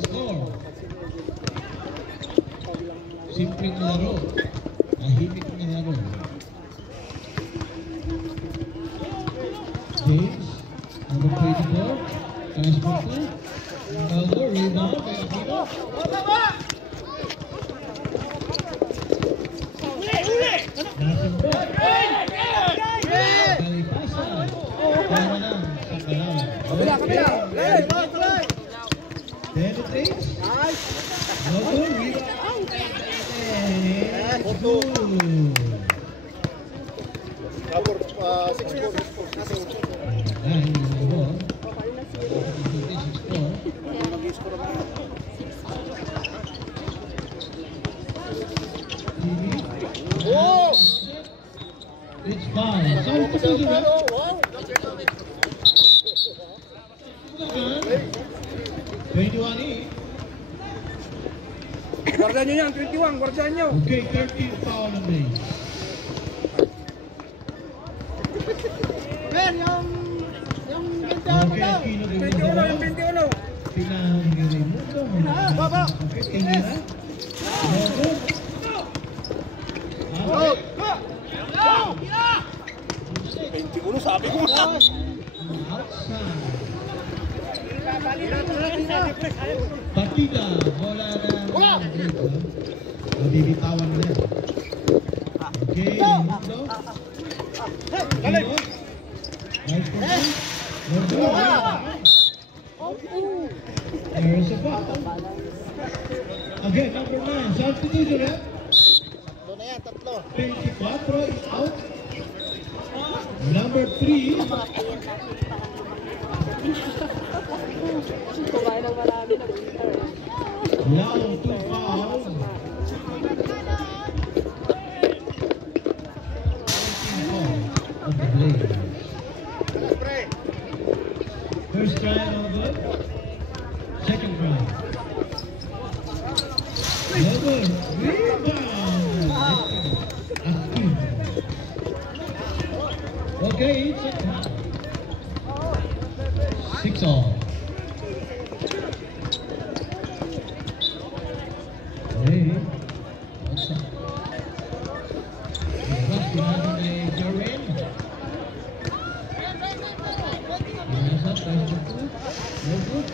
Score. Simpleng laro. Tahimik na laro. James, number 24. Pass for two. Aldo, rebound. Kay Aquino. Nothing but. Kalipasan. Para lang sa kalaban. Kabila. Penetrates. Aldo, rebound. And two. 6'4". It's foul. Foul po ito na. 21 Guardian nyo yan, 21, guardian nyo. Okay, 13 foul on me. Ben, yung Okay, Aquino de 21. Pinahangin Raimundo. Baba. Okay, Tingina. Logo. Out. 21, sabi ko na. Outside. Partida. Bola na. Mabibitawan na. Okay, Raimundo. Aquino. Right for two. There is a foul. Again, number 9. Substitution, eh? Tatlo. 24 is out. Number 3. Now 2 fouls. 14 fouls of the Blazers. First try, no good. Second try. No good. Rebound. Aquino. Okay, it's a tie. 6-all. Hey, what's up? Rush behind the Jordan. No good.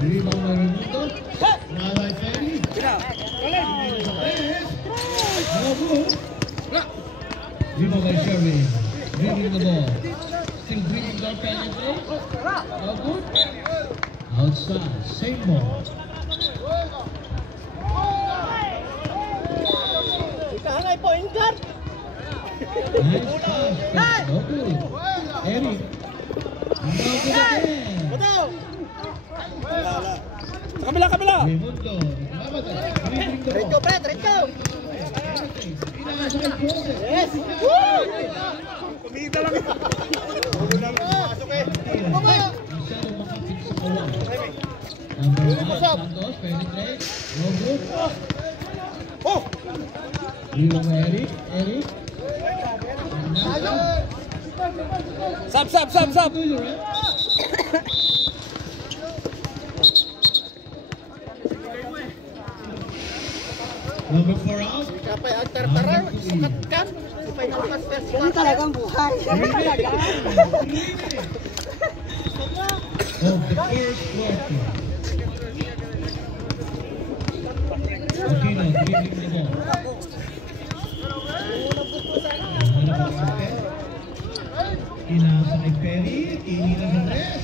Rebound by Raimundo. Now by Ferry. No good. Rebound by Sherry. Bringing the ball. Still bringing the penetrate. No good. Outside. Same ball. Nice pass. No good. Eric. No good again. Kabila. Raimundo. Dribbling the ball. Diretso. Yes. Kumita lang. Pasok eh. Masyado makapit sa kawan. Number 5, Santos, penetrate. No good. Rebound by Eric. Sab. Number 4 out. Kapay agtar-tarar, sukat kan. Kapay nalpas. Ganun talagang buhay. Of the first quarter. Aquino dribbling the ball. Inasa kay Perry. Tinira sa tres.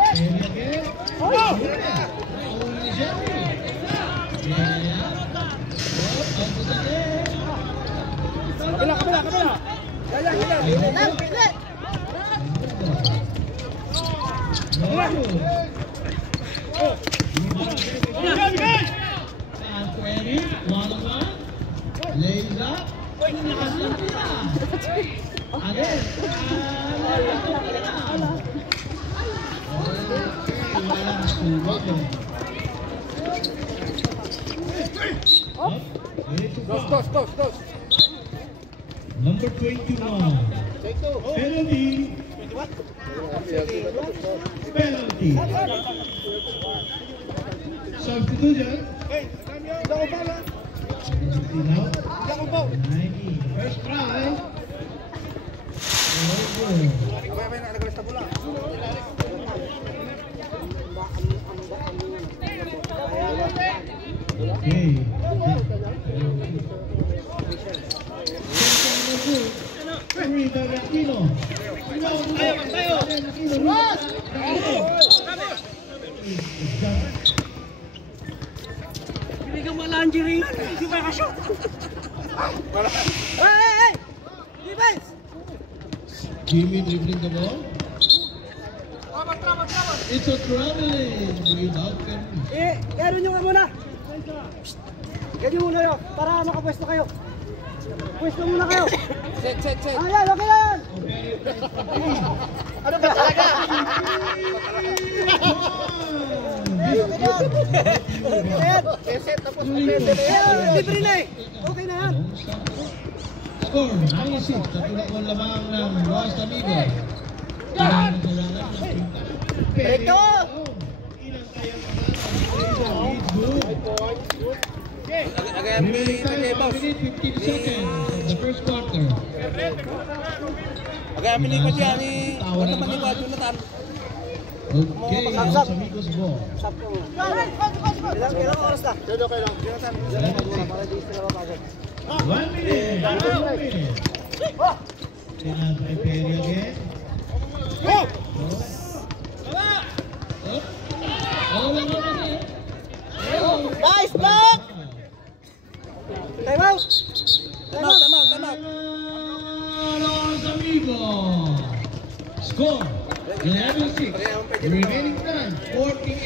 Perry again. Kabila. Lays up. Again. Dos. Number 21. Penalty. Penalty. Substitution. First try. Okay. Hindi ka malanjiri. Hindi ba ka shoot? Hey! Defense! Jimmy dribbling the ball. It's a traveling without Kerry. Gano'n nyo nga muna. Ganyan muna yun, para makapwesto kayo. Pwesto muna kayo. Set. Ayan, okay na yan. Ano ba talaga? Set, tapos libre na eh. Okay na yan. Score, 96. Katulakon lamang ng Los Amigos. Ito! Remaining time 1 minute 15 seconds of the first quarter. Mag-aminikot yan eh. Ano naman yung Jonathan? Okay, Los Amigos ball. Ilang oras na? Okay lang. Jonathan, para di sila mapagod. 1 minute. 1 minute. Tinatry Perry again. Nice block! Time out! Los Amigos. Score 11-6. Remaining time 48